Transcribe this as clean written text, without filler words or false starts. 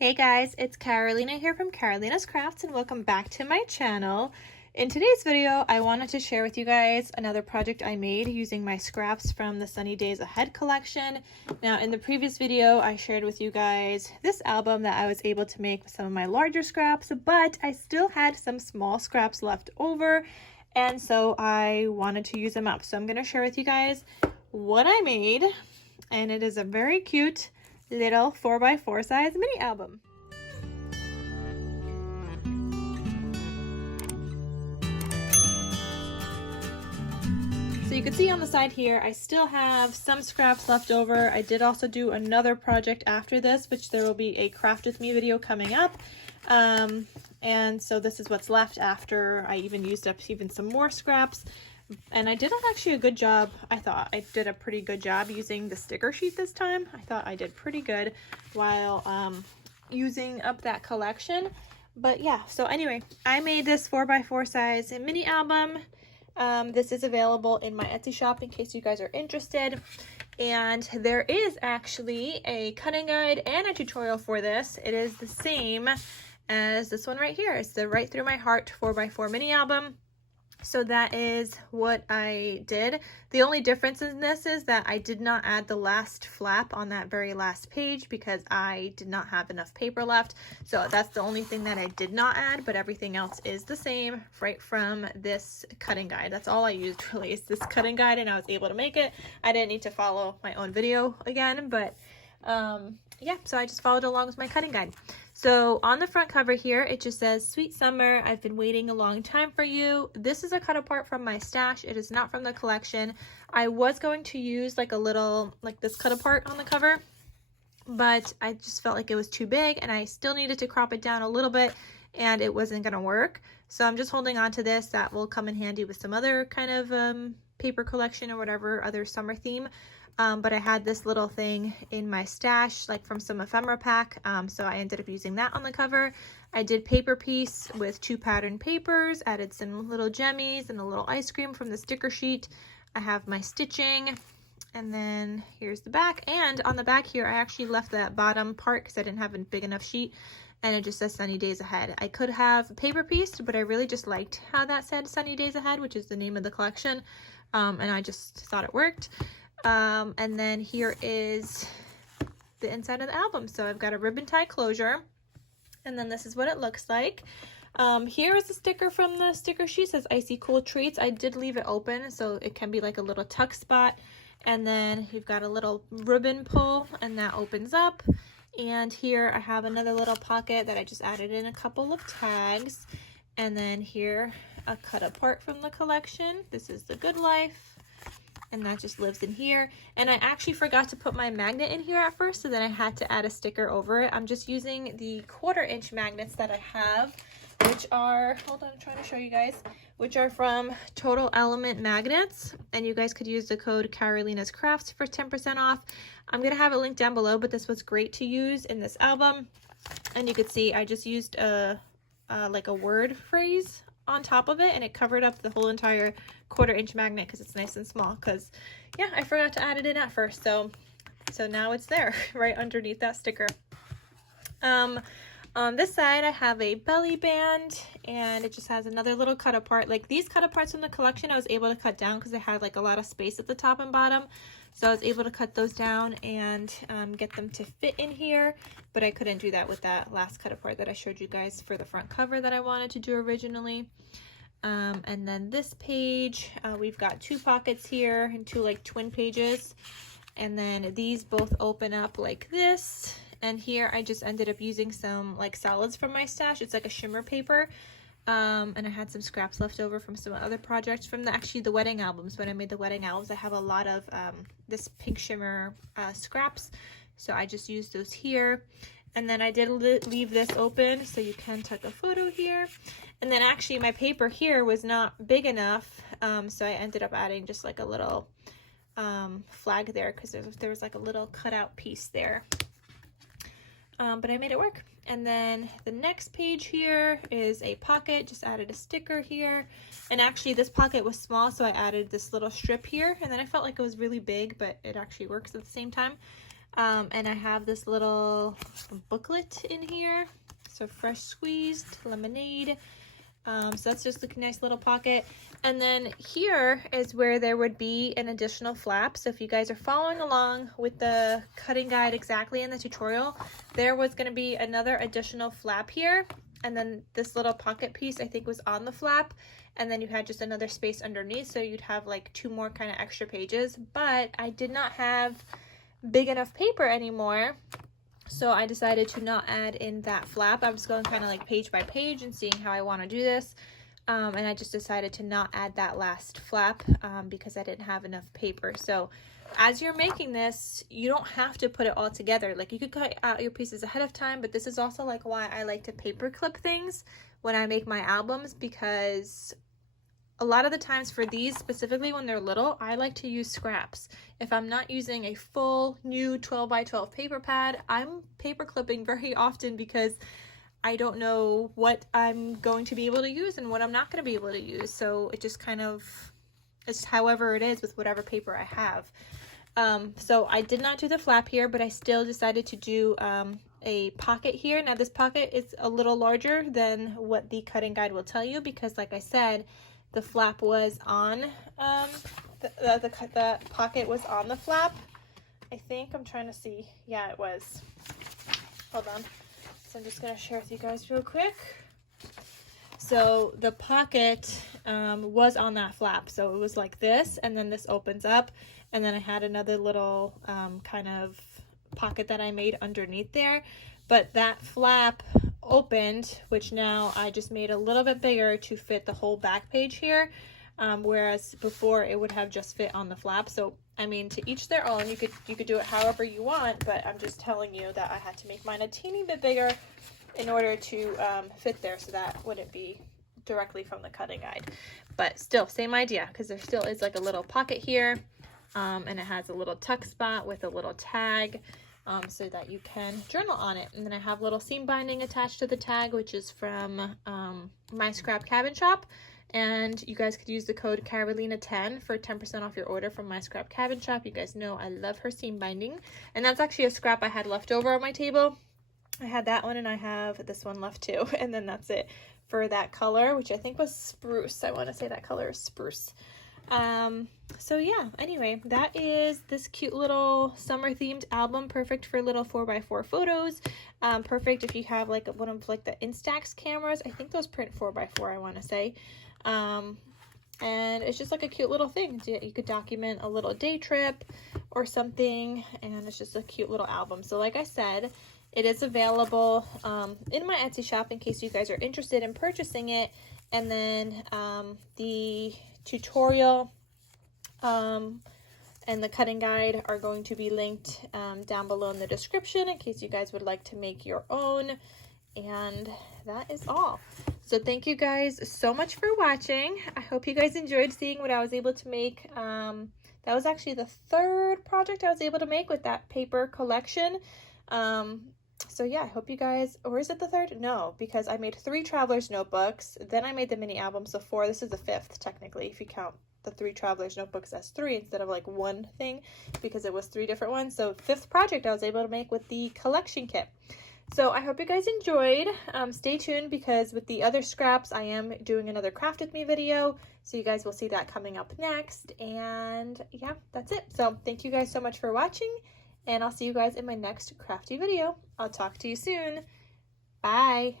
Hey guys, it's Carolina here from KarolinasKrafts and welcome back to my channel. In today's video, I wanted to share with you guys another project I made using my scraps from the Sunny Days Ahead collection. Now, in the previous video, I shared with you guys this album that I was able to make with some of my larger scraps, but I still had some small scraps left over, and so I wanted to use them up. So I'm going to share with you guys what I made, and it is a very cute little 4x4 size mini album. So you can see on the side here, I still have some scraps left over. I did also do another project after this, which there will be a craft with me video coming up. And so this is what's left after I even used up even some more scraps. And I did actually a good job. I thought I did a pretty good job using the sticker sheet this time. I thought I did pretty good while using up that collection. But yeah, so anyway, I made this 4x4 size mini album. This is available in my Etsy shop in case you guys are interested. And there is actually a cutting guide and a tutorial for this. It is the same as this one right here. It's the Right Through My Heart 4x4 mini album. So that is what I did. The only difference in this is that I did not add the last flap on that very last page because I did not have enough paper left. So that's the only thing that I did not add, but everything else is the same right from this cutting guide. That's all I used really, is this cutting guide, and I was able to make it. I didn't need to follow my own video again, but yeah, so I just followed along with my cutting guide. So on the front cover here, it just says, "Sweet Summer, I've been waiting a long time for you." This is a cut apart from my stash. It is not from the collection. I was going to use like a little, like this cut apart on the cover, but I just felt like it was too big and I still needed to crop it down a little bit and it wasn't going to work. So I'm just holding on to this. That will come in handy with some other kind of paper collection or whatever other summer theme. But I had this little thing in my stash, like from some ephemera pack, so I ended up using that on the cover. I did paper piece with 2 pattern papers, added some little gemmies and a little ice cream from the sticker sheet. I have my stitching, and then here's the back. And on the back here, I actually left that bottom part because I didn't have a big enough sheet, and it just says Sunny Days Ahead. I could have paper piece, but I really just liked how that said Sunny Days Ahead, which is the name of the collection, and I just thought it worked. And then here is the inside of the album. So I've got a ribbon tie closure, and then this is what it looks like. Here is the sticker from the sticker sheet. It says Icy Cool Treats. I did leave it open so it can be like a little tuck spot. And then you've got a little ribbon pull, and that opens up. And here I have another little pocket that I just added in a couple of tags. And then here, a cut apart from the collection. This is the Good Life. And that just lives in here. And I actually forgot to put my magnet in here at first, so then I had to add a sticker over it. I'm just using the 1/4" magnets that I have, which are, hold on, I'm trying to show you guys, which are from Total Element Magnets. And you guys could use the code KarolinasKrafts for 10% off. I'm gonna have it linked down below, but this was great to use in this album. And you could see I just used like a word phrase on top of it, and it covered up the whole entire 1/4" magnet because it's nice and small. Because yeah, I forgot to add it in at first, so now it's there right underneath that sticker. On this side I have a belly band, and it just has another little cut apart. Like these cut aparts from the collection I was able to cut down because they had like a lot of space at the top and bottom, so I was able to cut those down and get them to fit in here, but I couldn't do that with that last cut apart that I showed you guys for the front cover that I wanted to do originally. And then this page, we've got 2 pockets here and 2 like twin pages, and then these both open up like this. And here I just ended up using some like solids from my stash. It's like a shimmer paper, and I had some scraps left over from some other projects from actually the wedding albums. When I made the wedding albums, I have a lot of this pink shimmer scraps, so I just used those here. And then I did leave this open so you can take a photo here. And then actually my paper here was not big enough, so I ended up adding just like a little flag there because there was like a little cutout piece there. But I made it work. And then the next page here is a pocket. Just added a sticker here. And actually this pocket was small, so I added this little strip here. And then I felt like it was really big, but it actually works at the same time. And I have this little booklet in here. So fresh squeezed lemonade. So that's just a nice little pocket. And then here is where there would be an additional flap. So if you guys are following along with the cutting guide exactly in the tutorial, there was going to be another additional flap here. And then this little pocket piece I think was on the flap. And then you had just another space underneath. So you'd have like 2 more kind of extra pages. But I did not have big enough paper anymore. So I decided to not add in that flap. I'm just going kind of like page by page and seeing how I want to do this. And I just decided to not add that last flap because I didn't have enough paper. So as you're making this, you don't have to put it all together. Like you could cut out your pieces ahead of time, but this is also like why I like to paper clip things when I make my albums, because a lot of the times for these, specifically when they're little, I like to use scraps. If I'm not using a full new 12 by 12 paper pad, I'm paper clipping very often because I don't know what I'm going to be able to use and what I'm not going to be able to use. So it just kind of, it's however it is with whatever paper I have. So I did not do the flap here, but I still decided to do a pocket here. Now this pocket is a little larger than what the cutting guide will tell you because like I said, the flap was on, the pocket was on the flap. I think, I'm trying to see. Yeah, it was. Hold on. So I'm just going to share with you guys real quick. So the pocket was on that flap. So it was like this, and then this opens up. And then I had another little kind of pocket that I made underneath there. But that flap opened, which now I just made a little bit bigger to fit the whole back page here, whereas before it would have just fit on the flap. So I mean, to each their own. You could do it however you want, but I'm just telling you that I had to make mine a teeny bit bigger in order to fit there, so that wouldn't be directly from the cutting guide. But still, same idea, because there still is like a little pocket here, and it has a little tuck spot with a little tag. So that you can journal on it. And then I have little seam binding attached to the tag, which is from my Scrap Cabin Shop. And you guys could use the code Carolina10 for 10% off your order from my Scrap Cabin Shop. You guys know I love her seam binding. And that's actually a scrap I had left over on my table. I had that one and I have this one left too. And then that's it for that color, which I think was spruce. I want to say that color is spruce. So yeah, anyway, that is this cute little summer themed album, perfect for little 4x4 photos, perfect if you have like one of like the Instax cameras. I think those print 4x4, I want to say, and it's just like a cute little thing. You could document a little day trip or something, and it's just a cute little album. So like I said, it is available in my Etsy shop in case you guys are interested in purchasing it. And then the tutorial and the cutting guide are going to be linked down below in the description in case you guys would like to make your own. And that is all. So thank you guys so much for watching. I hope you guys enjoyed seeing what I was able to make. That was actually the 3rd project I was able to make with that paper collection. So yeah, I hope you guys, or is it the 3rd? No, because I made 3 traveler's notebooks, then I made the mini album, so 4. This is the 5th technically, if you count the 3 traveler's notebooks as 3 instead of like 1 thing, because it was 3 different ones. So 5th project I was able to make with the collection kit. So I hope you guys enjoyed. Stay tuned, because with the other scraps I am doing another craft with me video, so you guys will see that coming up next. And yeah, that's it. So thank you guys so much for watching, and I'll see you guys in my next crafty video. I'll talk to you soon. Bye.